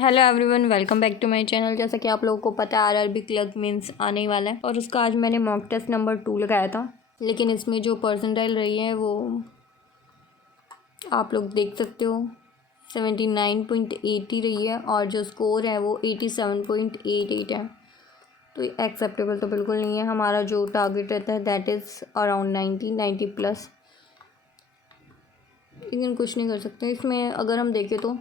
Hello everyone, welcome back to my channel. जैसा कि आप लोगों को पता है आरआरबी क्लर्क मेंस आने ही वाला है और उसका आज मैंने मॉक टेस्ट नंबर 2 लगाया था। लेकिन इसमें जो परसेंटाइल रही है वो आप लोग देख सकते हो 79.80 रही है और जो स्कोर है वो 87.88 है। तो ये एक्सेप्टेबल तो बिल्कुल नहीं है। हमारा जो टारगेट रहता है दैट इज़ अराउंड 90 प्लस। लेकिन कुछ नहीं कर सकते इसमें। अगर हम देखें तो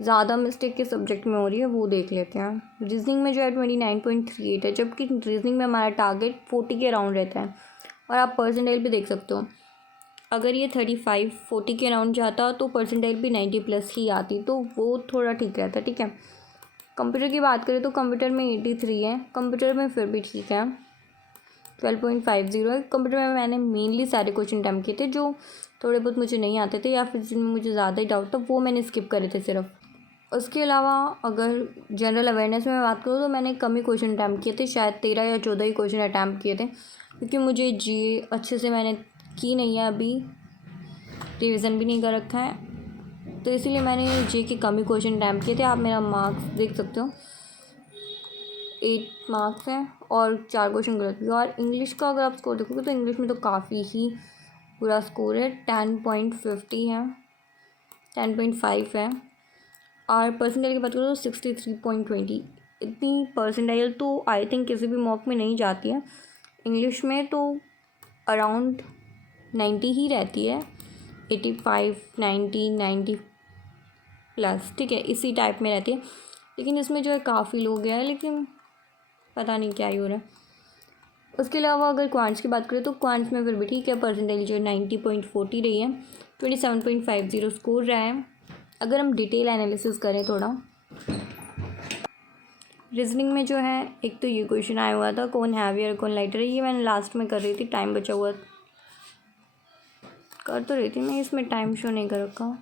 ज़्यादा मिस्टेक के सब्जेक्ट में हो रही है, वो देख लेते हैं। रीजनिंग में जो है 29.38 है, जबकि रीजनिंग में हमारा टारगेट 40 के अराउंड रहता है। और आप परसेंटाइल भी देख सकते हो, अगर ये 35-40 के अराउंड जाता तो परसेंटाइल भी 90 प्लस ही आती, तो वो थोड़ा ठीक रहता। ठीक है। कंप्यूटर की बात करें तो कंप्यूटर में 83 है, कंप्यूटर में फिर भी ठीक है। 12.50 है। कंप्यूटर में मैंने मेनली सारे क्वेश्चन अटैम्प्ट किए थे जो थोड़े बहुत मुझे नहीं आते थे या फिर जिनमें मुझे ज़्यादा ही डाउट था, वो मैंने स्किप करे थे सिर्फ। उसके अलावा अगर जनरल अवेयरनेस में मैं बात करूँ तो मैंने कम ही क्वेश्चन अटैम्प्ट किए थे, शायद 13 या 14 ही क्वेश्चन अटैम्प्ट किए थे, क्योंकि मुझे जी अच्छे से मैंने की नहीं है, अभी रिवीजन भी नहीं कर रखा है, तो इसीलिए मैंने जी के कम ही क्वेश्चन अटैम्प्ट किए थे। आप मेरा मार्क्स देख सकते हो, 8 मार्क्स हैं और 4 क्वेश्चन गलत भी। और इंग्लिश का अगर आप स्कोर देखोगे तो इंग्लिश में तो काफ़ी ही बुरा स्कोर है, 10.50 है, 10.5 है। और परसेंटाइल की बात करो तो 63.20। इतनी परसेंटाइल तो आई थिंक किसी भी मॉक में नहीं जाती है। इंग्लिश में तो अराउंड 90 ही रहती है, 85, 90 प्लस। ठीक है, इसी टाइप में रहती है। लेकिन इसमें जो है काफ़ी लो गया है, लेकिन पता नहीं क्या ही हो रहा है। उसके अलावा अगर क्वांट्स की बात करें तो क्वांट्स में फिर भी ठीक है, परसेंटेज जो है 90.40 रही है, 27.50 स्कोर रहा है। अगर हम डिटेल एनालिसिस करें थोड़ा, रीजनिंग में जो है एक तो ये क्वेश्चन आया हुआ था, कौन हैवियर कौन लाइटर है। ये मैंने लास्ट में कर रही थी, टाइम बचा हुआ कर तो रही थी मैं, इसमें टाइम शो नहीं कर रखा।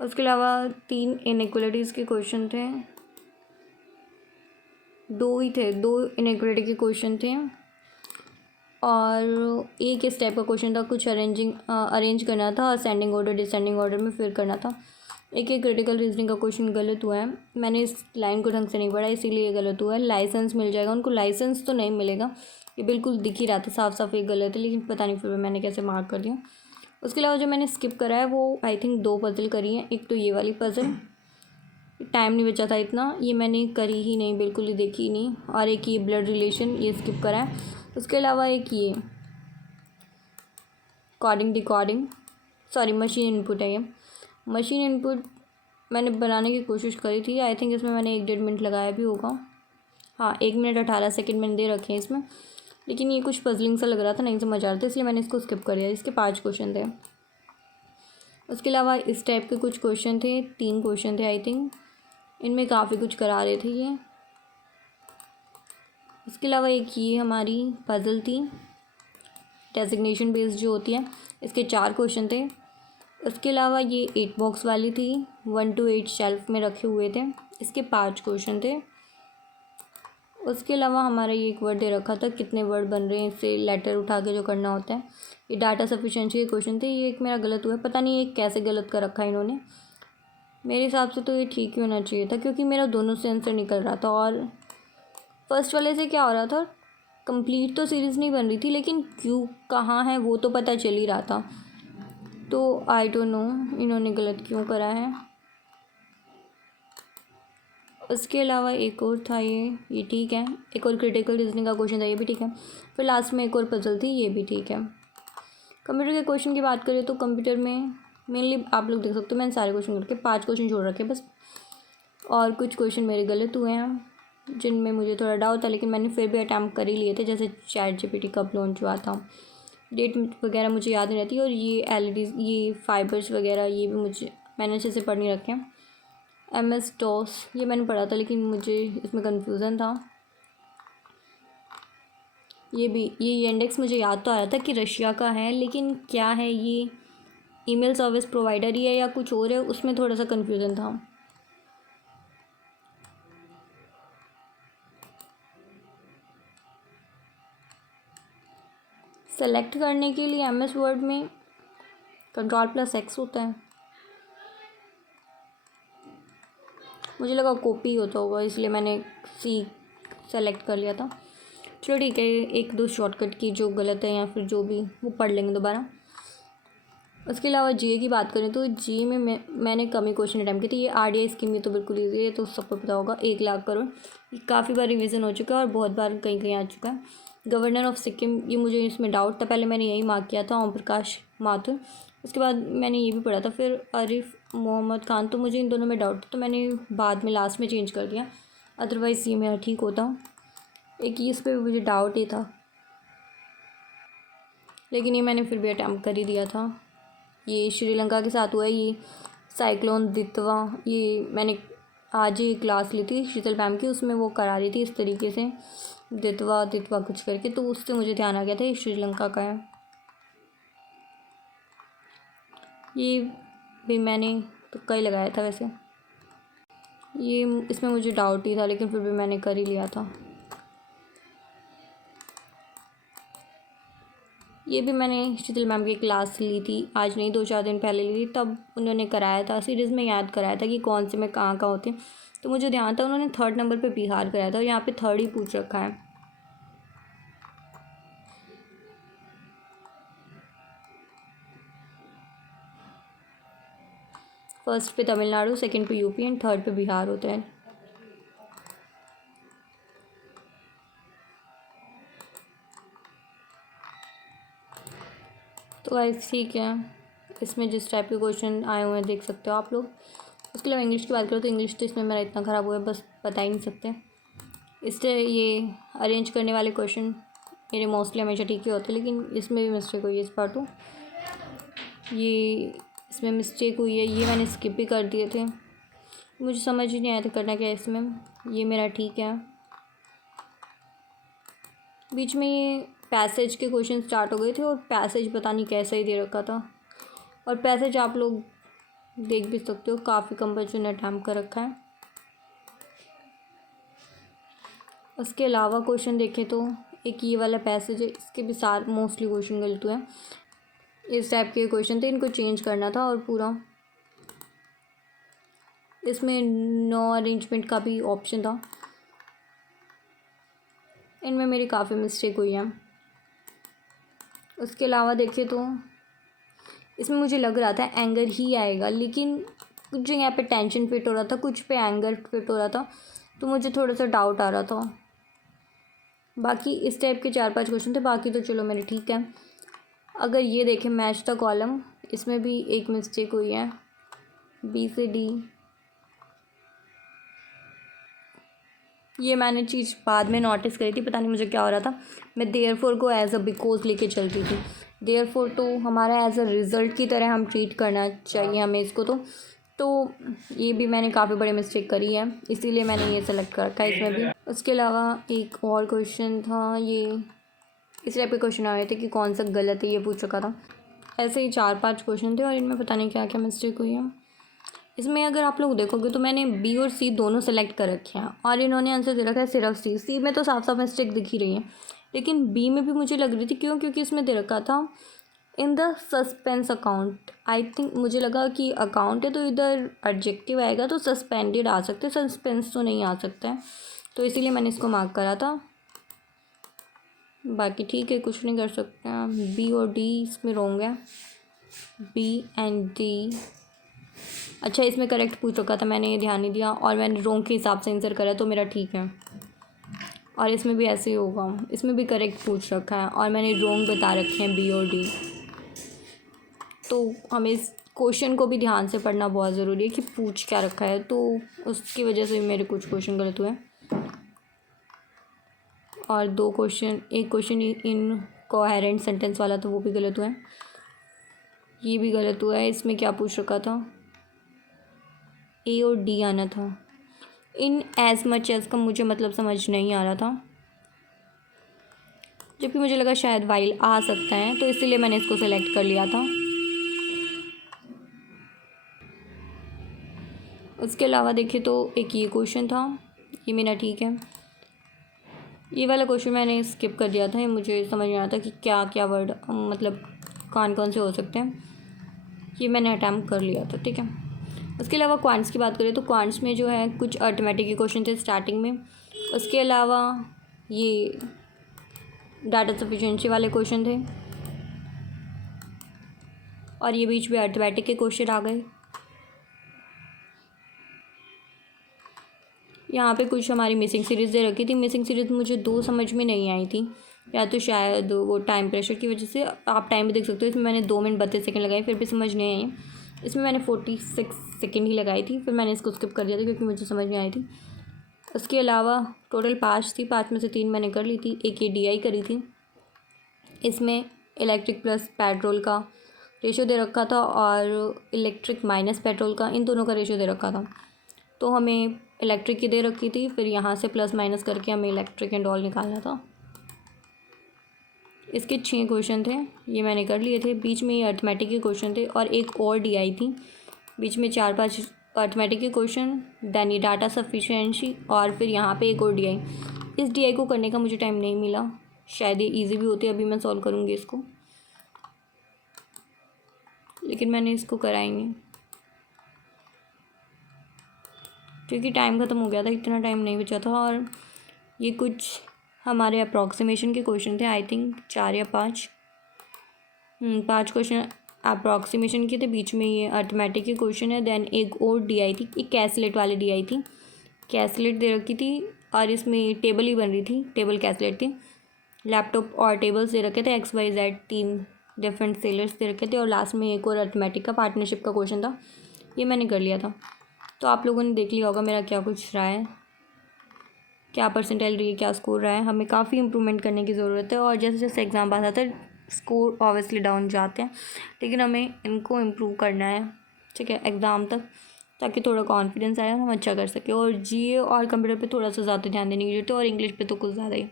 उसके अलावा 3 इनइक्वलिटीज़ के क्वेश्चन थे, 2 ही थे, 2 इनइक्वलिटी के क्वेश्चन थे और एक इस टाइप का क्वेश्चन था, कुछ अरेंज करना था, असेंडिंग ऑर्डर डिसेंडिंग ऑर्डर में फिर करना था। एक क्रिटिकल रीजनिंग का क्वेश्चन गलत हुआ है, मैंने इस लाइन को ढंग से नहीं पढ़ा इसीलिए ये गलत हुआ है। लाइसेंस मिल जाएगा उनको, लाइसेंस तो नहीं मिलेगा, ये बिल्कुल दिख ही रहा था साफ साफ ये गलत है, लेकिन पता नहीं फिर मैंने कैसे मार्क कर दिया। उसके अलावा जो मैंने स्किप करा है वो आई थिंक 2 पजल करी हैं। एक तो ये वाली पजल, टाइम नहीं बचा था इतना, ये मैंने करी ही नहीं, बिल्कुल ही देखी ही नहीं। और एक ये ब्लड रिलेशन, ये स्किप करा है। उसके अलावा एक ये coding decoding, sorry machine input है, ये मशीन इनपुट मैंने बनाने की कोशिश करी थी। आई थिंक इसमें मैंने 1-1.5 मिनट लगाया भी होगा। हाँ, 1 मिनट 18 सेकेंड मैंने दे रखे हैं इसमें, लेकिन ये कुछ पजलिंग सा लग रहा था, नहीं समझ आ रहा था, इसलिए मैंने इसको स्किप कर दिया। इसके 5 क्वेश्चन थे। उसके अलावा इस टाइप के कुछ क्वेश्चन थे, 3 क्वेश्चन थे आई थिंक, इनमें काफ़ी कुछ करा रहे थे ये। इसके अलावा एक ये हमारी पजल थी डेजिग्नेशन बेस्ड जो होती है, इसके 4 क्वेश्चन थे। उसके अलावा ये 8 बॉक्स वाली थी, 1 to 8 शेल्फ में रखे हुए थे, इसके 5 क्वेश्चन थे। उसके अलावा हमारा ये एक वर्ड दे रखा था, कितने वर्ड बन रहे हैं, इससे लेटर उठा के जो करना होता है। ये डाटा सफिशिएंसी के क्वेश्चन थे, ये एक मेरा गलत हुआ है, पता नहीं ये कैसे गलत कर रखा है इन्होंने। मेरे हिसाब से तो ये ठीक ही होना चाहिए था, क्योंकि मेरा दोनों से आंसर निकल रहा था। और फर्स्ट वाले से क्या हो रहा था, कंप्लीट तो सीरीज़ नहीं बन रही थी, लेकिन क्यों कहाँ है वो तो पता चल ही रहा था। तो आई डोंट नो इन्होंने गलत क्यों करा है। उसके अलावा एक और था, ये ठीक है। एक और क्रिटिकल रीजनिंग का क्वेश्चन था, ये भी ठीक है। फिर लास्ट में एक और पजल थी, ये भी ठीक है। कंप्यूटर के क्वेश्चन की बात करें तो कंप्यूटर में मेनली आप लोग देख सकते हो मैंने सारे क्वेश्चन करके 5 क्वेश्चन छोड़ रखे बस, और कुछ क्वेश्चन मेरे गलत हुए हैं जिनमें मुझे थोड़ा डाउट था, लेकिन मैंने फिर भी अटैम्प्ट कर ही लिए थे। जैसे ChatGPT कब लॉन्च हुआ था, डेट वगैरह मुझे याद नहीं रहती, और ये LEDs, ये फाइबर्स वगैरह, ये भी मैंने अच्छे से पढ़ नहीं रखे हैं। MS DOS ये मैंने पढ़ा था, लेकिन मुझे इसमें कन्फ्यूज़न था। ये इंडेक्स मुझे याद तो आ रहा था कि रशिया का है, लेकिन क्या है ये ईमेल सर्विस प्रोवाइडर ही है या कुछ और है, उसमें थोड़ा सा कन्फ्यूज़न था। सेलेक्ट करने के लिए MS वर्ड में कंट्रोल प्लस एक्स होता है। मुझे लगा कॉपी होता होगा, इसलिए मैंने सी सेलेक्ट कर लिया था। चलो ठीक है, एक दो शॉर्टकट की जो गलत है या फिर जो भी वो पढ़ लेंगे दोबारा। उसके अलावा जीए की बात करें तो जीए में मैंने कम ही क्वेश्चन अटैम्प्ट किए थे। ये आरडीआई स्कीम ये तो बिल्कुल ईजी है, तो सबको पता होगा। 1,00,000 करोड़ ये काफ़ी बार रिवीजन हो चुका है और बहुत बार कहीं कहीं आ चुका है। गवर्नर ऑफ सिक्किम, ये मुझे इसमें डाउट था, पहले मैंने यही मार्क किया था, ओम प्रकाश माथुर। उसके बाद मैंने ये भी पढ़ा था, फिर आरिफ मोहम्मद खान, तो मुझे इन दोनों में डाउट था, तो मैंने बाद में लास्ट में चेंज कर दिया, अदरवाइज़ ये मेरा ठीक होता। एक इस पर मुझे डाउट ही था, लेकिन ये मैंने फिर भी अटैम्प्ट कर ही दिया था। ये श्रीलंका के साथ हुआ है, ये साइक्लोन दितवा। ये मैंने आज ही क्लास ली थी शीतल मैम की, उसमें वो करा रही थी इस तरीके से दितवा दितवा कुछ करके, तो उससे मुझे ध्यान आ गया था ये श्रीलंका का है। ये भी मैंने तुक्का ही लगाया था वैसे, ये इसमें मुझे डाउट ही था, लेकिन फिर भी मैंने कर ही लिया था। ये भी मैंने शीतल मैम की क्लास ली थी, आज नहीं 2-4 दिन पहले ली थी, तब उन्होंने कराया था, सीरीज़ में याद कराया था कि कौन से में कहाँ होते हैं, तो मुझे ध्यान था उन्होंने 3rd नंबर पे बिहार कराया था, और यहाँ पे 3rd ही पूछ रखा है। फर्स्ट पे तमिलनाडु, सेकंड पे यूपी एंड 3rd पे बिहार होता है। तो गाइस ठीक है, इसमें जिस टाइप के क्वेश्चन आए हुए हैं देख सकते हो आप लोग। उसके अलावा इंग्लिश की बात करो तो इंग्लिश तो इसमें मेरा इतना ख़राब हुआ है, बस बता ही नहीं सकते। इससे ये अरेंज करने वाले क्वेश्चन मेरे मोस्टली हमेशा ठीक ही होते हैं, लेकिन इसमें भी मिस्टेक हुई है इस बार। तो ये इसमें मिस्टेक हुई है, ये मैंने स्किप भी कर दिए थे, मुझे समझ ही नहीं आया था करना क्या है इसमें। ये मेरा ठीक है। बीच में ये पैसेज के क्वेश्चन स्टार्ट हो गए थे, और पैसेज पता नहीं कैसा ही दे रखा था, और पैसेज आप लोग देख भी सकते हो, काफ़ी कम बच्चों ने अटैम्प्ट कर रखा है। उसके अलावा क्वेश्चन देखें तो एक ये वाला पैसेज है, इसके भी सारे मोस्टली क्वेश्चन गलत हुए हैं। इस टाइप के क्वेश्चन थे, इनको चेंज करना था, और पूरा इसमें नो अरेंजमेंट का भी ऑप्शन था, इनमें मेरी काफ़ी मिस्टेक हुई है। उसके अलावा देखिए तो इसमें मुझे लग रहा था एंगर ही आएगा, लेकिन कुछ यहाँ पे टेंशन फिट हो रहा था, कुछ पे एंगर फिट हो रहा था, तो मुझे थोड़ा सा डाउट आ रहा था। बाकी इस टाइप के 4-5 क्वेश्चन थे, बाकी तो चलो मेरे ठीक है। अगर ये देखें मैच द कॉलम, इसमें भी एक मिस्टेक हुई है, बी से डी। ये मैंने चीज़ बाद में नोटिस करी थी, पता नहीं मुझे क्या हो रहा था, मैं देयरफॉर को एज अ बिकॉज लेके चलती थी। देयरफॉर तो हमारा एज अ रिज़ल्ट की तरह हम ट्रीट करना चाहिए हमें इसको, तो ये भी मैंने काफ़ी बड़ी मिस्टेक करी है, इसीलिए मैंने ये सेलेक्ट कर रखा है इसमें भी। उसके अलावा एक और क्वेश्चन था, ये इस टाइप के क्वेश्चन आए थे कि कौन सा गलत है, ये पूछ रखा था। ऐसे ही 4-5 क्वेश्चन थे, और इनमें पता नहीं क्या क्या मिस्टेक हुई है। इसमें अगर आप लोग देखोगे तो मैंने बी और सी दोनों सेलेक्ट कर रखे हैं, और इन्होंने आंसर दे रखा है सिर्फ सी। सी में तो साफ साफ मिस्टेक दिख ही रही है, लेकिन बी में भी मुझे लग रही थी, क्योंकि इसमें दे रखा था in the suspense account. I think मुझे लगा कि अकाउंट है तो इधर एडजेक्टिव आएगा, तो सस्पेंडेड आ सकते, सस्पेंस तो नहीं आ सकता है, तो इसीलिए मैंने इसको मार्क करा था। बाकी ठीक है, कुछ नहीं कर सकते हैं। बी और डी इसमें रॉन्ग है, बी एंड डी। अच्छा, इसमें करेक्ट पूछ रखा था, मैंने ये ध्यान नहीं दिया, और मैंने रॉन्ग के हिसाब से आंसर करा, तो मेरा ठीक है। और इसमें भी ऐसे ही होगा, इसमें भी करेक्ट पूछ रखा है, और मैंने रॉन्ग बता रखे हैं बी और डी। तो हमें इस क्वेश्चन को भी ध्यान से पढ़ना बहुत ज़रूरी है कि पूछ क्या रखा है, तो उसकी वजह से मेरे कुछ क्वेश्चन गलत हुए, और 2 क्वेश्चन, एक क्वेश्चन इन कोहेरेंट सेंटेंस वाला, तो वो भी गलत हुआ है। ये भी गलत हुआ है। इसमें क्या पूछ रखा था, ए और डी आना था। इन एज मच एज का मुझे मतलब समझ नहीं आ रहा था, जबकि मुझे लगा शायद वाइल आ सकता है, तो इसीलिए मैंने इसको सेलेक्ट कर लिया था। उसके अलावा देखिए तो एक ये क्वेश्चन था, ये मेरा ठीक है। ये वाला क्वेश्चन मैंने स्किप कर दिया था, ये मुझे समझ नहीं आ रहा था कि क्या क्या वर्ड मतलब कौन कौन से हो सकते हैं। ये मैंने अटैम्प्ट कर लिया था, ठीक है। उसके अलावा क्वांट्स की बात करें तो क्वांट्स में जो है कुछ अर्थमेटिक के क्वेश्चन थे स्टार्टिंग में। उसके अलावा ये डाटा सफिशिएंसी वाले क्वेश्चन थे और ये बीच में अर्थमेटिक के क्वेश्चन आ गए। यहाँ पे कुछ हमारी मिसिंग सीरीज़ दे रखी थी। मिसिंग सीरीज़ मुझे 2 समझ में नहीं आई थी, या तो शायद वो टाइम प्रेशर की वजह से। आप टाइम भी देख सकते हो, इसमें मैंने 2 मिनट 32 सेकंड लगाए, फिर भी समझ नहीं आई। इसमें मैंने 46 सेकंड ही लगाई थी, फिर मैंने इसको स्किप कर दिया था क्योंकि मुझे समझ नहीं आई थी। उसके अलावा टोटल 5 थी, 5 में से 3 मैंने कर ली थी। एक ये DI करी थी। इसमें इलेक्ट्रिक प्लस पेट्रोल का रेशो दे रखा था और इलेक्ट्रिक माइनस पेट्रोल का, इन दोनों का रेशो दे रखा था। तो हमें इलेक्ट्रिक की दे रखी थी, फिर यहाँ से प्लस माइनस करके हमें इलेक्ट्रिक एंड ऑल निकालना था। इसके 6 क्वेश्चन थे, ये मैंने कर लिए थे। बीच में ये अर्थमेटिक के क्वेश्चन थे और एक और DI थी। बीच में 4-5 अर्थमेटिक के क्वेश्चन, देन ये डाटा सफिशिएंसी और फिर यहाँ पे एक और DI। इस DI को करने का मुझे टाइम नहीं मिला, शायद ये ईजी भी होती है। अभी मैं सॉल्व करूँगी इसको, लेकिन मैंने इसको कराई नहीं क्योंकि टाइम ख़त्म हो गया था, इतना टाइम नहीं बचा था। और ये कुछ हमारे अप्रॉक्सीमेशन के क्वेश्चन थे, आई थिंक 4 या 5 क्वेश्चन अप्रॉक्सीमेशन के थे। बीच में ये अर्थमेटिक के क्वेश्चन है, देन एक और DI थी, एक कैलकुलेट वाली DI थी। कैलकुलेट दे रखी थी और इसमें टेबल ही बन रही थी, टेबल कैलकुलेट थी। लैपटॉप और टेबल्स दे रखे थे, XYZ 3 डिफरेंट सेलर्स दे रखे थे और लास्ट में एक और अर्थमेटिक का पार्टनरशिप का क्वेश्चन था, ये मैंने कर लिया था। तो आप लोगों ने देख लिया होगा मेरा क्या कुछ रहा है, क्या परसेंटाइल रही है, क्या स्कोर रहा है। हमें काफ़ी इंप्रूवमेंट करने की ज़रूरत है और जैसे जैसे एग्ज़ाम पास आता है स्कोर ऑब्वियसली डाउन जाते हैं, लेकिन हमें इनको इम्प्रूव करना है, ठीक है, एग्ज़ाम तक, ताकि थोड़ा कॉन्फिडेंस आए और हम अच्छा कर सकें। और GA और कंप्यूटर पे थोड़ा सा ज़्यादा ध्यान देने की जरूरत है और इंग्लिश पे तो कुछ ज़्यादा ही।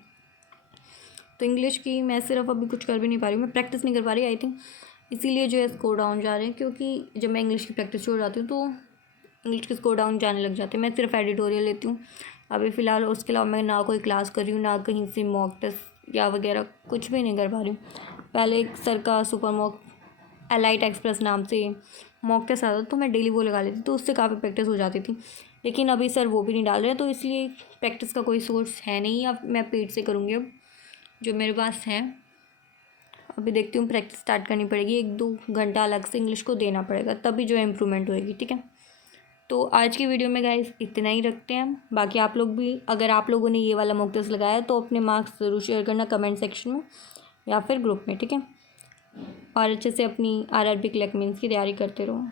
तो इंग्लिश की मैं सिर्फ अभी कुछ कर भी नहीं पा रही हूँ, मैं प्रैक्टिस नहीं कर पा रही, आई थिंक इसीलिए जो है स्कोर डाउन जा रहे हैं। क्योंकि जब मैं इंग्लिश की प्रैक्टिस छोड़ जाती हूँ तो इंग्लिश के स्कोर डाउन जाने लग जाते हैं। मैं सिर्फ एडिटोरियल लेती हूँ अभी फ़िलहाल, उसके अलावा मैं ना कोई क्लास कर रही हूँ, ना कहीं से मॉक टेस्ट या वगैरह कुछ भी नहीं कर पा रही हूँ। पहले एक सर का सुपर मॉक एलाइट एक्सप्रेस नाम से मॉक टेस्ट आता था, तो मैं डेली वो लगा लेती, तो उससे काफ़ी प्रैक्टिस हो जाती थी। लेकिन अभी सर वो भी नहीं डाल रहे हैं, तो इसलिए प्रैक्टिस का कोई सोर्स है नहीं। अब मैं पेट से करूँगी, अब जो मेरे पास है। अभी देखती हूँ, प्रैक्टिस स्टार्ट करनी पड़ेगी, 1-2 घंटा अलग से इंग्लिश को देना पड़ेगा, तभी जो है इम्प्रूवमेंट होएगी, ठीक है। तो आज की वीडियो में गाइस इतना ही रखते हैं। बाकी आप लोग भी, अगर आप लोगों ने ये वाला मॉक टेस्ट लगाया तो अपने मार्क्स ज़रूर शेयर करना कमेंट सेक्शन में या फिर ग्रुप में, ठीक है। और अच्छे से अपनी RRB क्लैक मेंस की तैयारी करते रहो।